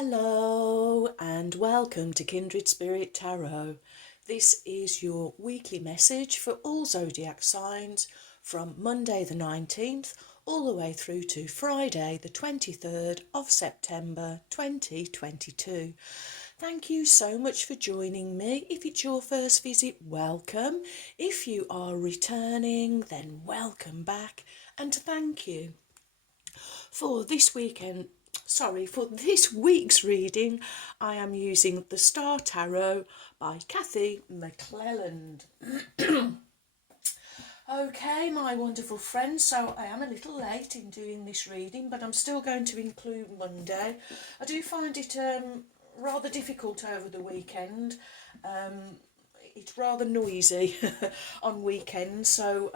Hello and welcome to Kindred Spirit Tarot. This is your weekly message for all zodiac signs from Monday the 19th all the way through to Friday the 23rd of September 2022. Thank you so much for joining me. If it's your first visit, welcome. If you are returning, then welcome back and thank you. For this week's reading, I am using the Star Tarot by Kathy McClelland. Okay, my wonderful friends, so I am a little late in doing this reading, but I'm still going to include Monday. I do find it rather difficult over the weekend. It's rather noisy on weekends, so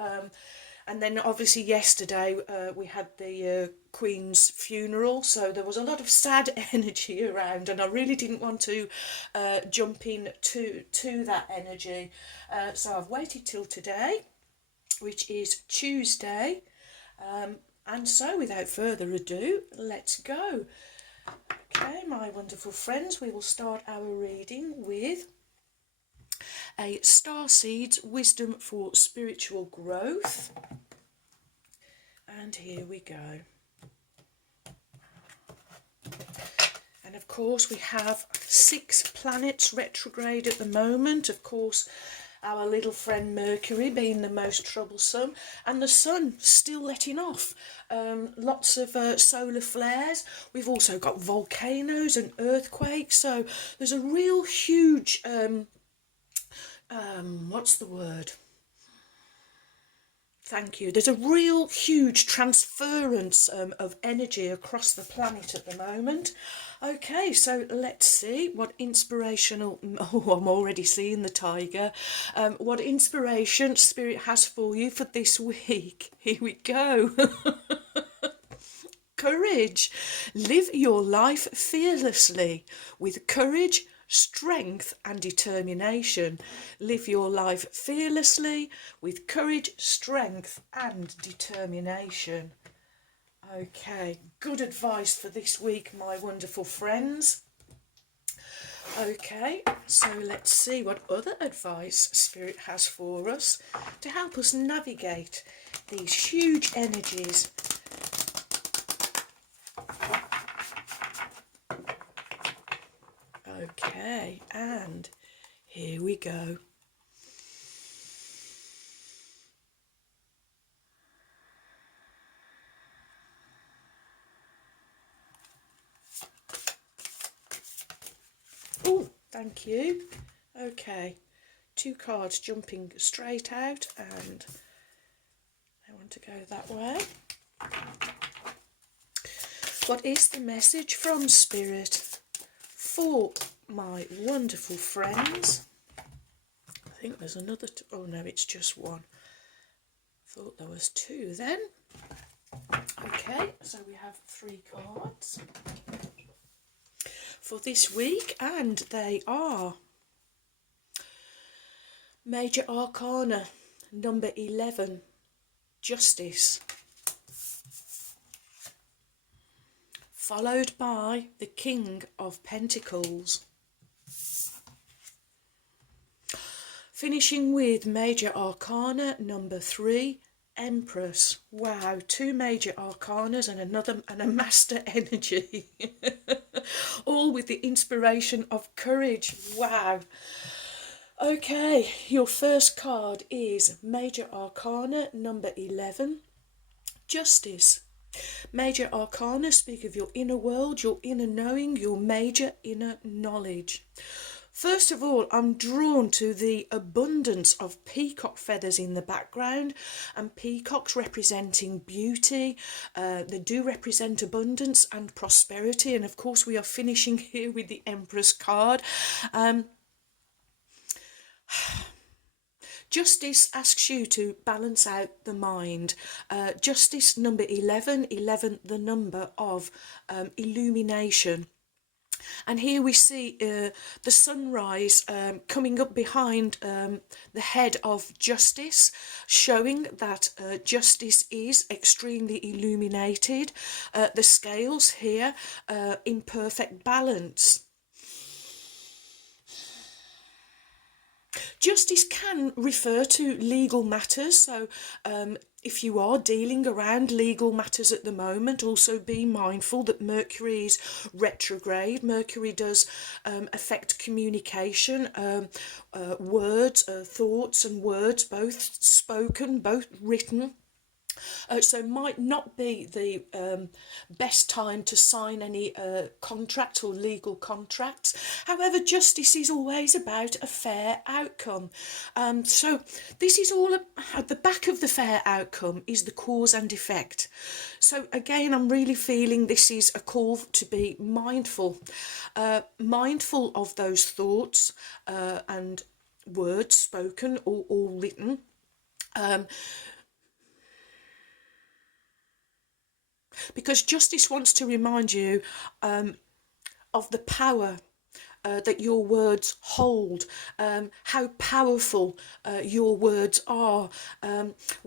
and then obviously yesterday we had the Queen's funeral, so there was a lot of sad energy around, and I really didn't want to jump in to that energy. So I've waited till today, which is Tuesday. And so without further ado, let's go. Okay, my wonderful friends, we will start our reading with a Starseeds Wisdom for Spiritual Growth. And here we go. And of course we have 6 planets retrograde at the moment. Of course, our little friend Mercury being the most troublesome, and the Sun still letting off lots of solar flares. We've also got volcanoes and earthquakes, so there's a real huge what's the word? Thank you. There's a real huge transference of energy across the planet at the moment. Okay, so let's see what inspirational... Oh, I'm already seeing the tiger. What inspiration Spirit has for you for this week. Here we go. Courage. Live your life fearlessly with courage, strength and determination. Live your life fearlessly with courage, strength and determination. Okay, good advice for this week, my wonderful friends. Okay, so let's see what other advice Spirit has for us to help us navigate these huge energies. Okay, and here we go. Oh, thank you. Okay, 2 cards jumping straight out, and I want to go that way. What is the message from Spirit for my wonderful friends? I think there's another... Oh no, it's just one. Thought there was 2 then. Okay, so we have 3 cards for this week, and they are Major Arcana number 11, Justice, followed by the King of Pentacles, finishing with Major Arcana number 3, Empress. Wow, 2 major arcanas and a master energy. All with the inspiration of courage. Wow. Okay, your first card is Major Arcana number 11, Justice. Major Arcana speak of your inner world, your inner knowing, your major inner knowledge. First of all, I'm drawn to the abundance of peacock feathers in the background, and peacocks representing beauty. They do represent abundance and prosperity, and of course we are finishing here with the Empress card. Justice asks you to balance out the mind. Justice number 11, the number of illumination. And here we see the sunrise coming up behind the head of Justice, showing that Justice is extremely illuminated. The scales here in perfect balance. Justice can refer to legal matters, so if you are dealing around legal matters at the moment, also be mindful that Mercury is retrograde. Mercury does affect communication, words, thoughts and words, both spoken, both written. So might not be the best time to sign any contract or legal contracts. However, justice is always about a fair outcome. So this is all at the back of the fair outcome is the cause and effect. So again, I'm really feeling this is a call to be mindful, mindful of those thoughts and words spoken or written. Because justice wants to remind you of the power that your words hold, how powerful your words are.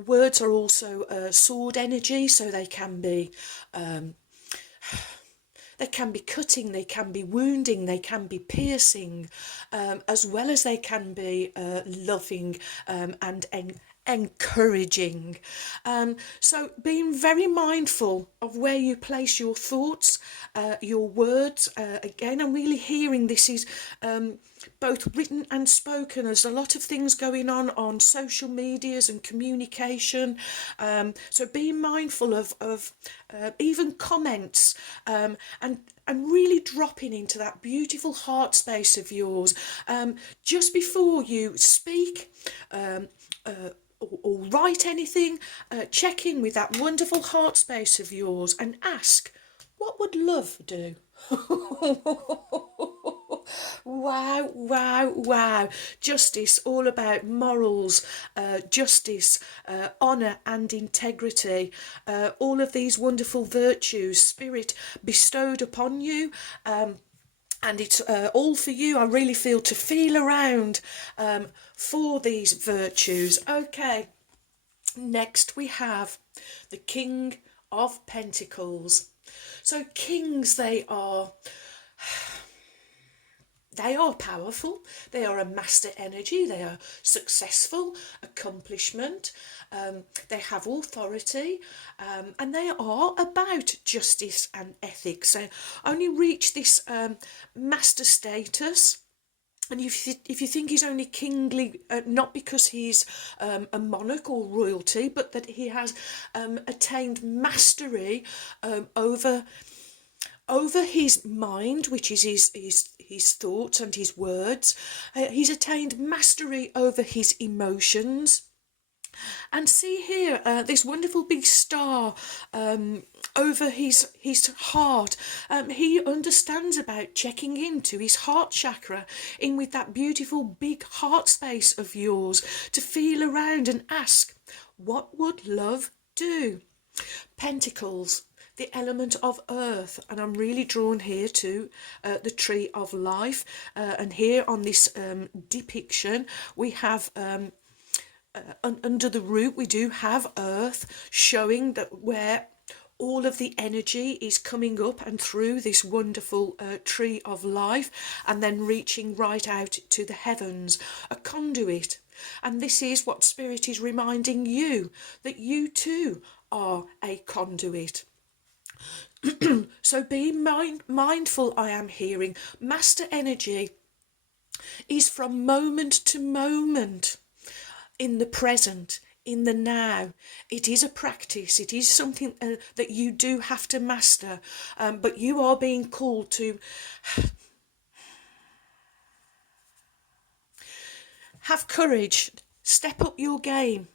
Words are also sword energy, so they can be cutting, they can be wounding, they can be piercing, as well as they can be loving and encouraging. So being very mindful of where you place your thoughts, your words. Again, I'm really hearing this is both written and spoken. There's a lot of things going on social medias and communication. So being mindful of even comments and really dropping into that beautiful heart space of yours just before you speak or write anything. Check in with that wonderful heart space of yours and ask, what would love do? Wow, wow, wow. Justice, all about morals, justice, honour and integrity, all of these wonderful virtues, spirit bestowed upon you. And it's all for you. I really feel to feel around for these virtues. Okay, next we have the King of Pentacles. So kings, they are powerful, they are a master energy, they are successful, accomplishment, they have authority, and they are about justice and ethics. They only reach this master status. And if you think he's only kingly, not because he's a monarch or royalty, but that he has attained mastery over his mind, which is his thoughts and his words. He's attained mastery over his emotions. And see here, this wonderful big star over his heart. He understands about checking into his heart chakra, in with that beautiful big heart space of yours, to feel around and ask, what would love do? Pentacles, the element of earth, and I'm really drawn here to the tree of life, and here on this depiction we have under the root we do have earth, showing that where all of the energy is coming up and through this wonderful tree of life, and then reaching right out to the heavens, a conduit. And this is what Spirit is reminding you, that you too are a conduit. So be mindful, I am hearing. Master energy is from moment to moment, in the present, in the now. It is a practice, it is something that you do have to master, but you are being called to have courage, step up your game.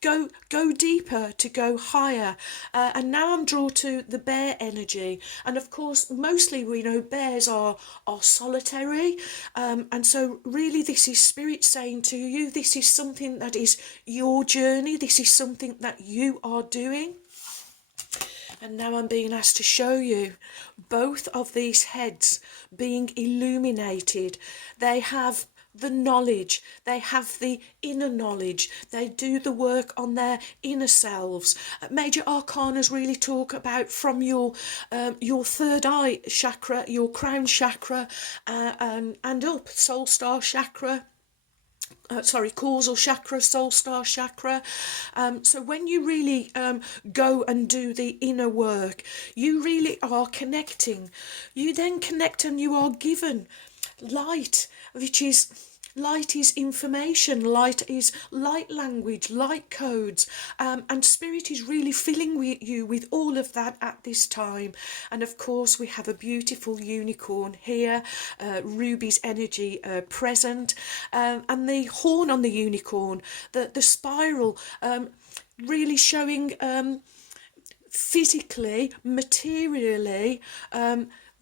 go deeper, to go higher. And now I'm drawn to the bear energy, and of course mostly we know bears are solitary, and so really this is Spirit saying to you, this is something that is your journey, this is something that you are doing. And now I'm being asked to show you both of these heads being illuminated. They have the knowledge, they have the inner knowledge, they do the work on their inner selves. Major arcanas really talk about from your third eye chakra, your crown chakra, and up, soul star chakra. Causal chakra, soul star chakra. So when you really go and do the inner work, you really are connecting. You then connect and you are given light, which is light is information, light is light language, light codes, and spirit is really filling you with all of that at this time. And of course we have a beautiful unicorn here, Ruby's energy present, and the horn on the unicorn, the spiral, really showing physically, materially,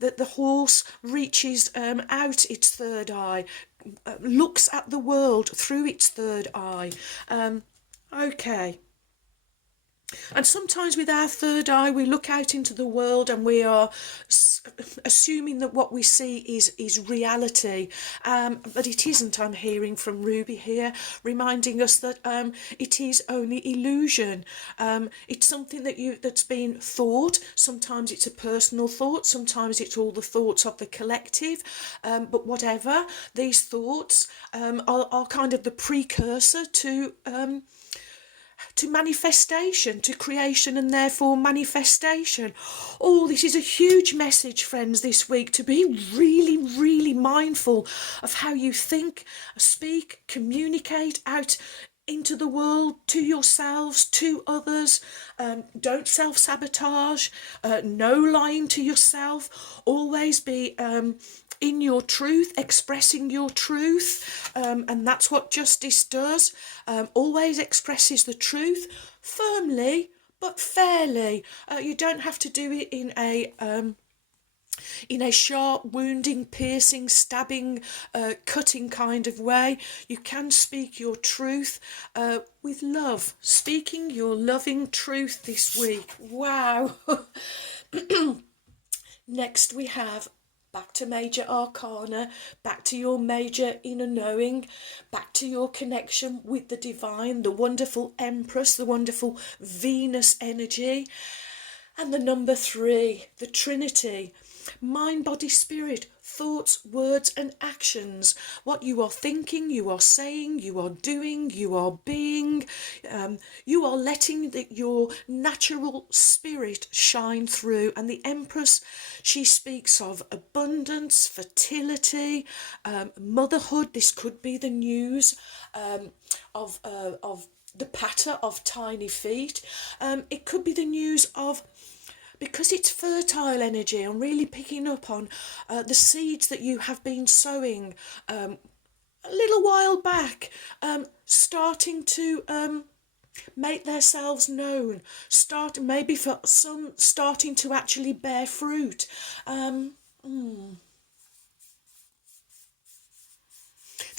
that the horse reaches out its third eye, looks at the world through its third eye. Okay. And sometimes with our third eye, we look out into the world and we are assuming that what we see is reality. But it isn't, I'm hearing from Ruby here, reminding us that it is only illusion. It's something that's been thought. Sometimes it's a personal thought. Sometimes it's all the thoughts of the collective. But whatever, these thoughts are kind of the precursor to manifestation, to creation, and therefore manifestation. Oh, this is a huge message, friends, this week, to be really, really mindful of how you think, speak, communicate out into the world, to yourselves, to others. Don't self-sabotage, no lying to yourself, always be in your truth, expressing your truth, and that's what justice does, always expresses the truth firmly but fairly. You don't have to do it in a sharp, wounding, piercing, stabbing, cutting kind of way. You can speak your truth with love, speaking your loving truth this week. Wow. Next we have back to major arcana, back to your major inner knowing, back to your connection with the divine, the wonderful Empress, the wonderful Venus energy, and the number 3, the Trinity. Mind, body, spirit, thoughts, words and actions. What you are thinking, you are saying, you are doing, you are being. You are letting your natural spirit shine through. And the Empress, she speaks of abundance, fertility, motherhood. This could be the news of the patter of tiny feet. It could be the news of, because it's fertile energy, I'm really picking up on the seeds that you have been sowing a little while back, starting to make themselves known, maybe for some starting to actually bear fruit. The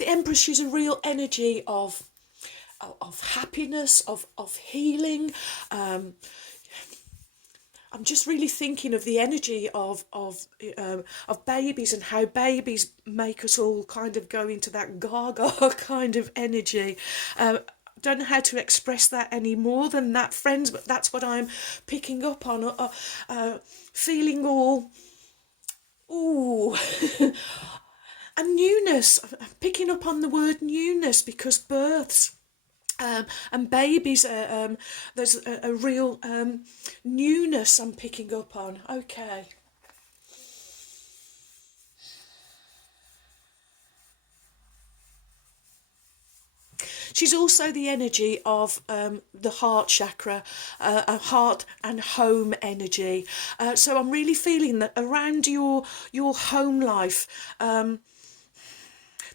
Empress is a real energy of happiness, of healing. I'm just really thinking of the energy of babies, and how babies make us all kind of go into that gaga kind of energy. Don't know how to express that any more than that, friends, but that's what I'm picking up on. Feeling all, ooh, and newness. I'm picking up on the word newness, because births and babies, there's a real newness I'm picking up on. Okay. She's also the energy of the heart chakra, heart and home energy. So I'm really feeling that around your home life,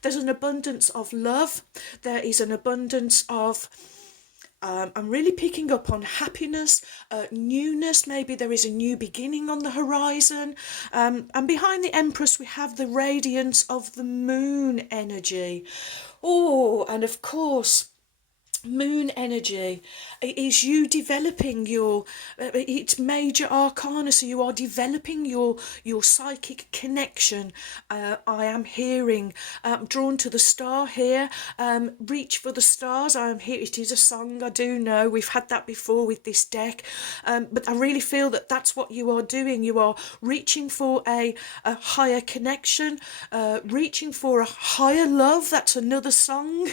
there's an abundance of love. There is an abundance of, I'm really picking up on happiness, newness. Maybe there is a new beginning on the horizon. And behind the Empress, we have the radiance of the moon energy. Oh, and of course, moon energy. It is you developing your it's major arcana, so you are developing your psychic connection. I am hearing drawn to the star here. Reach for the stars. I am here. It is a song, I do know, we've had that before with this deck, but I really feel that that's what you are doing. You are reaching for a higher connection, reaching for a higher love. That's another song.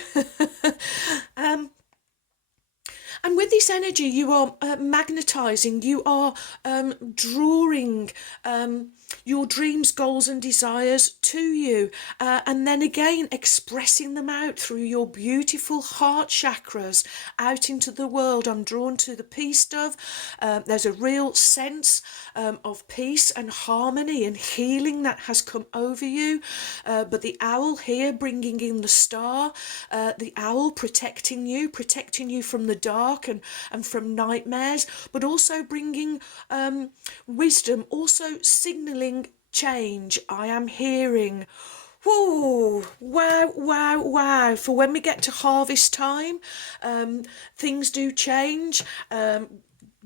And with this energy, you are magnetizing, you are drawing your dreams, goals, and desires to you, and then again expressing them out through your beautiful heart chakras out into the world. I'm drawn to the peace dove. There's a real sense of peace and harmony and healing that has come over you. But the owl here bringing in the star, the owl protecting you from the dark and from nightmares, but also bringing wisdom, also signalling change. I am hearing, whoa, wow, wow, wow. For when we get to harvest time, things do change.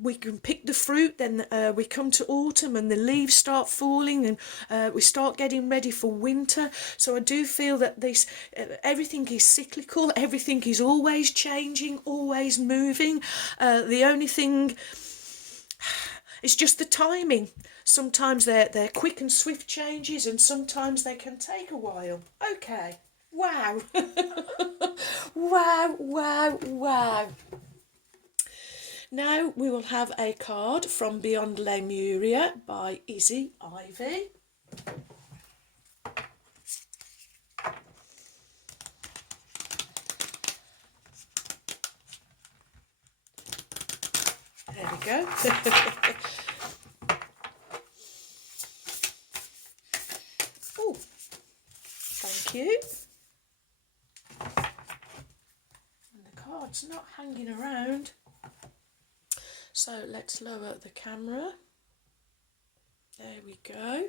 We can pick the fruit, then we come to autumn and the leaves start falling, and we start getting ready for winter. So I do feel that this everything is cyclical, everything is always changing, always moving. The only thing is just the timing. Sometimes they're quick and swift changes, and sometimes they can take a while. Okay, wow. Wow, wow, wow. Now we will have a card from Beyond Lemuria by Izzy Ivy. There we go. Oh, thank you. And the card's not hanging around. So let's lower the camera. There we go.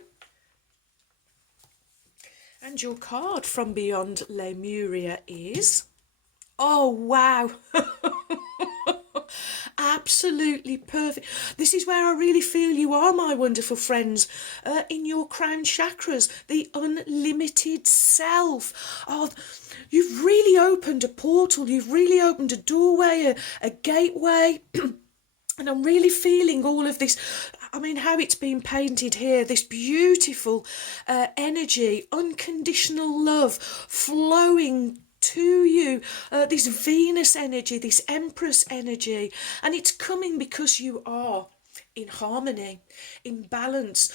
And your card from Beyond Lemuria is... Oh, wow. Absolutely perfect. This is where I really feel you are, my wonderful friends, in your crown chakras, the unlimited self. Oh, you've really opened a portal, you've really opened a doorway, a gateway. And I'm really feeling all of this, I mean, how it's been painted here, this beautiful energy, unconditional love flowing to you, this Venus energy, this Empress energy, and it's coming because you are in harmony, in balance,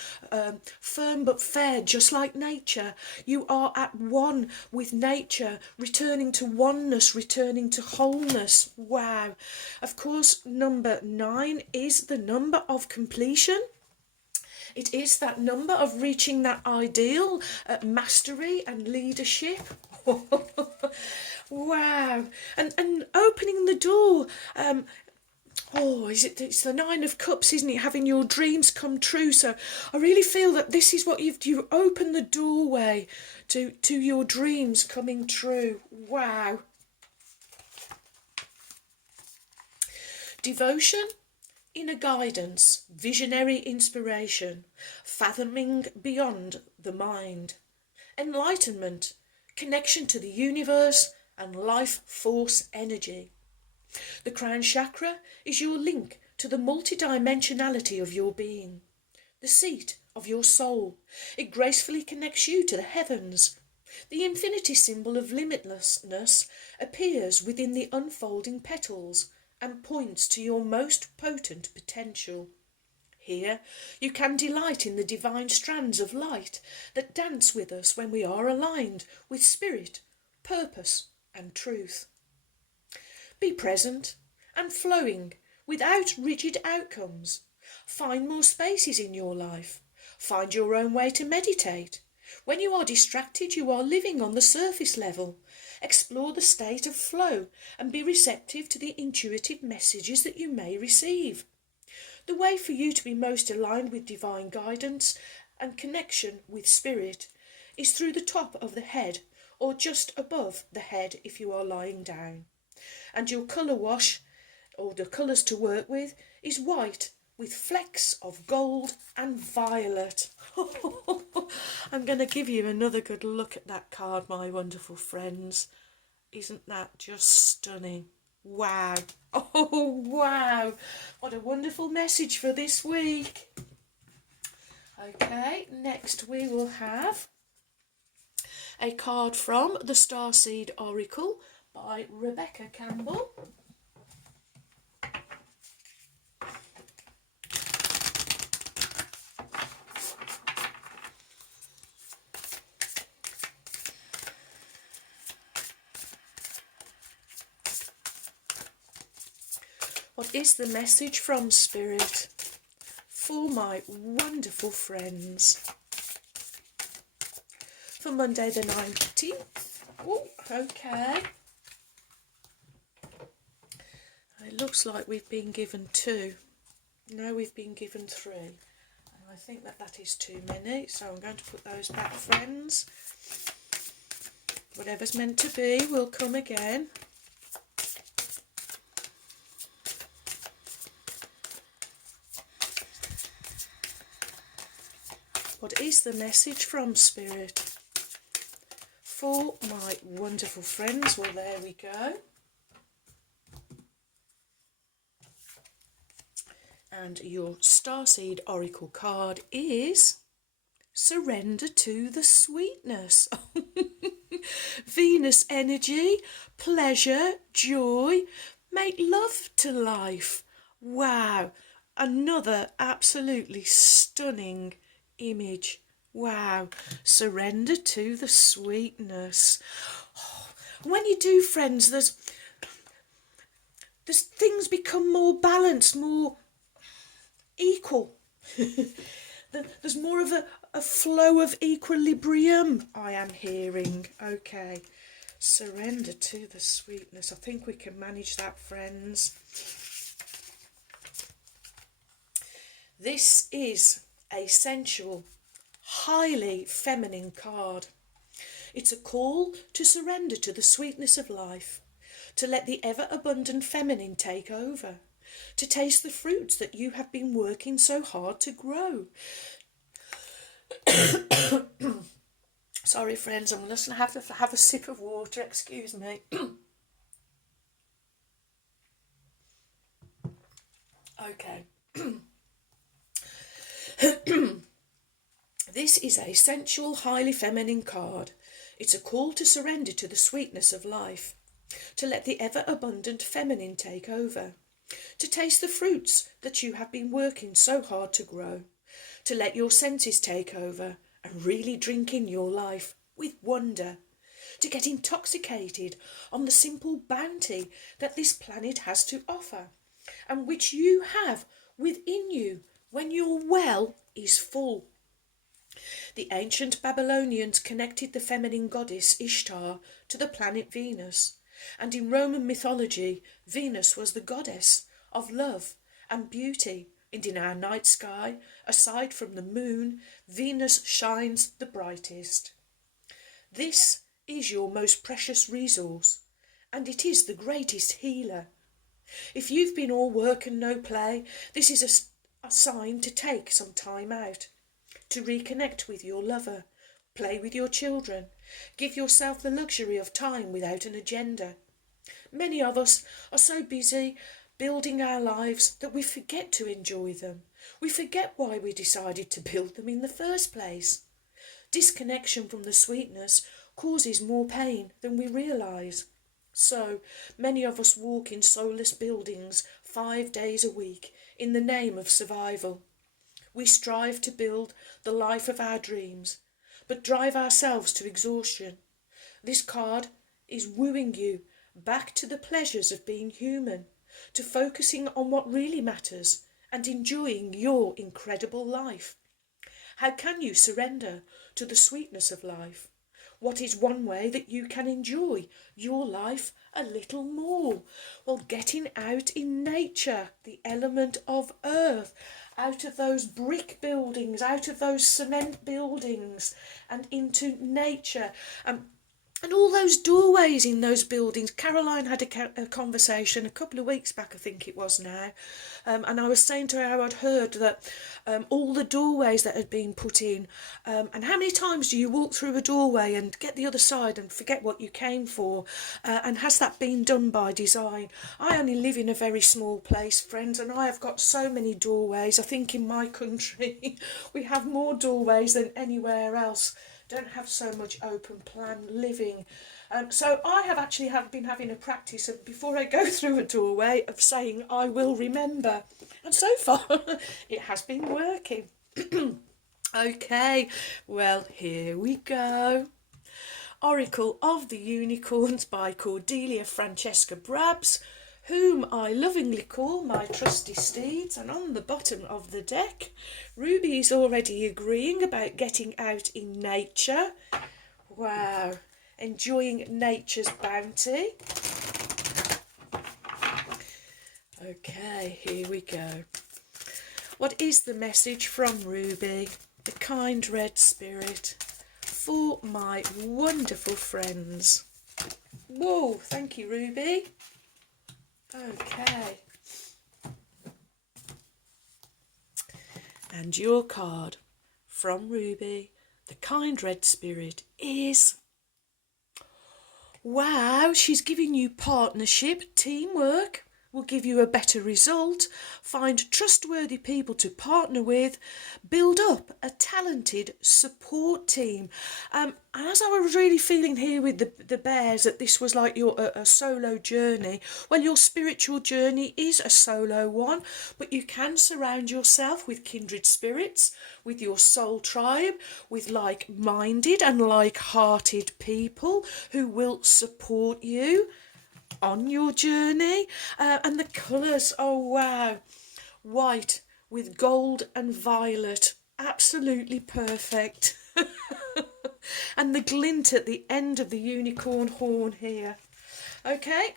firm but fair, just like nature. You are at one with nature, returning to oneness, returning to wholeness. Wow. Of course, number 9 is the number of completion. It is that number of reaching that ideal, mastery and leadership. Wow. And opening the door. It's the 9 of Cups, isn't it? Having your dreams come true. So I really feel that this is what you've opened the doorway to your dreams coming true. Wow. Devotion, inner guidance, visionary inspiration, fathoming beyond the mind, enlightenment, connection to the universe and life force energy. The crown chakra is your link to the multidimensionality of your being, the seat of your soul. It gracefully connects you to the heavens. The infinity symbol of limitlessness appears within the unfolding petals and points to your most potent potential. Here you can delight in the divine strands of light that dance with us when we are aligned with spirit, purpose and truth. Be present and flowing without rigid outcomes. Find more spaces in your life. Find your own way to meditate. When you are distracted, you are living on the surface level. Explore the state of flow and be receptive to the intuitive messages that you may receive. The way for you to be most aligned with divine guidance and connection with spirit is through the top of the head or just above the head if you are lying down. And your colour wash, or the colours to work with, is white with flecks of gold and violet. I'm going to give you another good look at that card, my wonderful friends. Isn't that just stunning? Wow. Oh, wow. What a wonderful message for this week. Okay, next we will have a card from the Starseed Oracle by Rebecca Campbell. What is the message from Spirit for my wonderful friends for Monday the 19th? Oh, okay. It looks like we've been given 2. No, we've been given 3. And I think that is too many, so I'm going to put those back, friends. Whatever's meant to be will come again. What is the message from Spirit for my wonderful friends? Well, there we go. And your Starseed Oracle card is Surrender to the Sweetness. Venus energy, pleasure, joy, make love to life. Wow, another absolutely stunning image. Wow, surrender to the sweetness. Oh, when you do, friends, there's things become more balanced, more equal. There's more of a flow of equilibrium, I am hearing. Okay, surrender to the sweetness. I think we can manage that, friends. This is a sensual, highly feminine card. It's a call to surrender to the sweetness of life, to let the ever-abundant feminine take over, to taste the fruits that you have been working so hard to grow. Sorry, friends, I'm just going to have a sip of water, excuse me. Okay. This is a sensual, highly feminine card. It's a call to surrender to the sweetness of life, to let the ever-abundant feminine take over, to taste the fruits that you have been working so hard to grow, to let your senses take over and really drink in your life with wonder, to get intoxicated on the simple bounty that this planet has to offer, and which you have within you when your well is full. The ancient Babylonians connected the feminine goddess Ishtar to the planet Venus, and in Roman mythology, Venus was the goddess of love and beauty, and in our night sky, aside from the moon, Venus shines the brightest. This is your most precious resource, and it is the greatest healer. If you've been all work and no play, this is a sign to take some time out, to reconnect with your lover, play with your children, give yourself the luxury of time without an agenda. Many of us are so busy building our lives that we forget to enjoy them. We forget why we decided to build them in the first place. Disconnection from the sweetness causes more pain than we realise. So many of us walk in soulless buildings 5 days a week in the name of survival. We strive to build the life of our dreams, but drive ourselves to exhaustion. This card is wooing you back to the pleasures of being human, to focusing on what really matters and enjoying your incredible life. How can you surrender to the sweetness of life? What is one way that you can enjoy your life a little more? Well, getting out in nature, the element of earth, out of those brick buildings, out of those cement buildings, and into nature. And all those doorways in those buildings. Caroline had a conversation a couple of weeks back, I think it was now, and I was saying to her how I'd heard that all the doorways that had been put in, and how many times do you walk through a doorway and get the other side and forget what you came for, and has that been done by design? I only live in a very small place, friends, and I have got so many doorways. I think in my country we have more doorways than anywhere else. Don't have so much open plan living. So I have actually been having a practice of, before I go through a doorway, of saying I will remember, and so far it has been working. Okay, well, here we go. Oracle of the Unicorns by Cordelia Francesca Brabs, whom I lovingly call my trusty steeds. And on the bottom of the deck, Ruby is already agreeing about getting out in nature. Wow, enjoying nature's bounty. Okay, here we go. What is the message from Ruby, the kind red spirit, for my wonderful friends? Whoa, thank you, Ruby. Okay. And your card from Ruby, the kind red spirit, is... Wow, she's giving you partnership, teamwork will give you a better result. Find trustworthy people to partner with. Build up a talented support team. And as I was really feeling here with the bears, that this was like your a solo journey. Well, your spiritual journey is a solo one, but you can surround yourself with kindred spirits, with your soul tribe, with like-minded and like-hearted people who will support you on your journey. And the colours, oh wow, white with gold and violet, absolutely perfect. And the glint at the end of the unicorn horn here. Okay,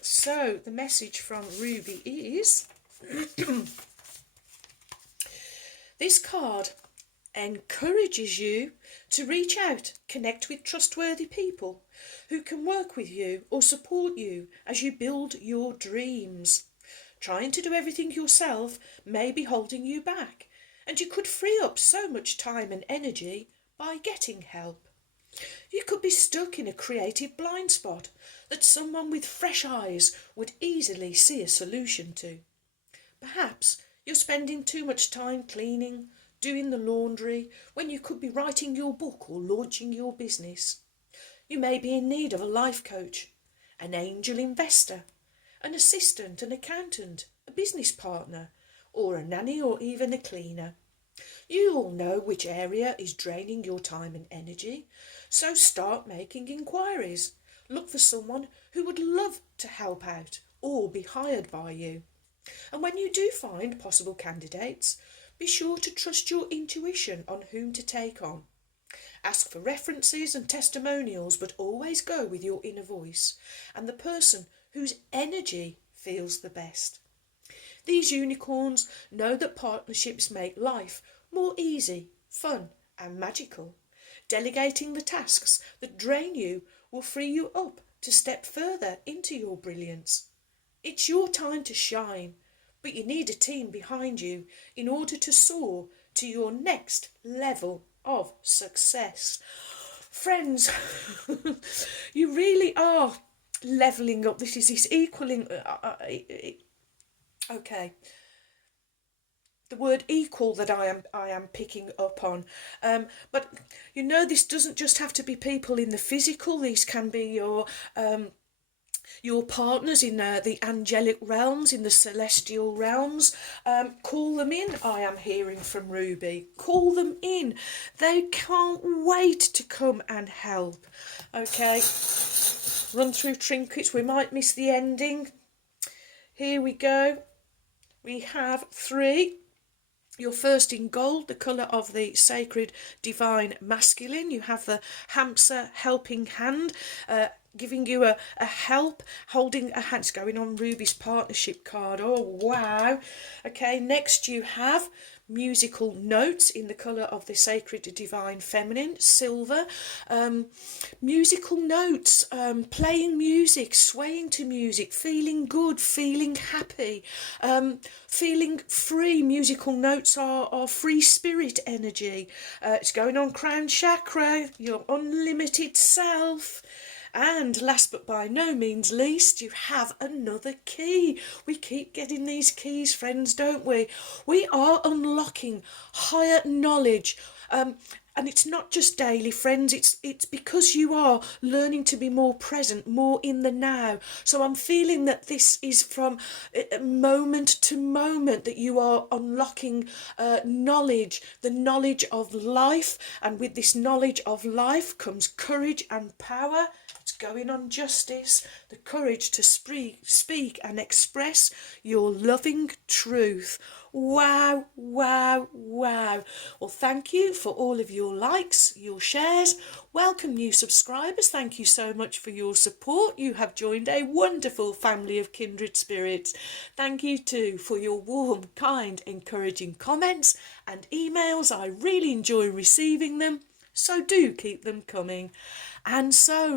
so the message from Ruby is this card encourages you to reach out, connect with trustworthy people who can work with you or support you as you build your dreams. Trying to do everything yourself may be holding you back, and you could free up so much time and energy by getting help. You could be stuck in a creative blind spot that someone with fresh eyes would easily see a solution to. Perhaps you're spending too much time cleaning, doing the laundry, when you could be writing your book or launching your business. You may be in need of a life coach, an angel investor, an assistant, an accountant, a business partner, or a nanny, or even a cleaner. You all know which area is draining your time and energy, so start making inquiries. Look for someone who would love to help out or be hired by you. And when you do find possible candidates, be sure to trust your intuition on whom to take on. Ask for references and testimonials, but always go with your inner voice and the person whose energy feels the best. These unicorns know that partnerships make life more easy, fun and magical. Delegating the tasks that drain you will free you up to step further into your brilliance. It's your time to shine, but you need a team behind you in order to soar to your next level of success. Friends, you really are levelling up. This is equaling. Okay. The word equal that I am picking up on, but you know, this doesn't just have to be people in the physical. These can be your partners in the angelic realms, in the celestial realms. Call them in, I am hearing from Ruby. Call them in. They can't wait to come and help. Okay, run through trinkets. We might miss the ending. Here we go. We have 3. Your first in gold, the colour of the sacred divine masculine. You have the hamster helping hand, giving you a help, holding a hand. It's going on Ruby's partnership card. Oh, wow. Okay, next you have musical notes in the colour of the Sacred Divine Feminine, silver. Musical notes, playing music, swaying to music, feeling good, feeling happy, feeling free. Musical notes are free spirit energy. It's going on crown chakra, your unlimited self. And last but by no means least, you have another key. We keep getting these keys, friends, don't we? We are unlocking higher knowledge. And it's not just daily, friends, it's because you are learning to be more present, more in the now. So I'm feeling that this is from moment to moment that you are unlocking knowledge, the knowledge of life. And with this knowledge of life comes courage and power. It's going on justice, the courage to speak and express your loving truth. Wow, wow, wow. Well, thank you for all of your likes, your shares. Welcome new subscribers. Thank you so much for your support. You have joined a wonderful family of kindred spirits. Thank you too for your warm, kind, encouraging comments and emails. I really enjoy receiving them. So do keep them coming. And so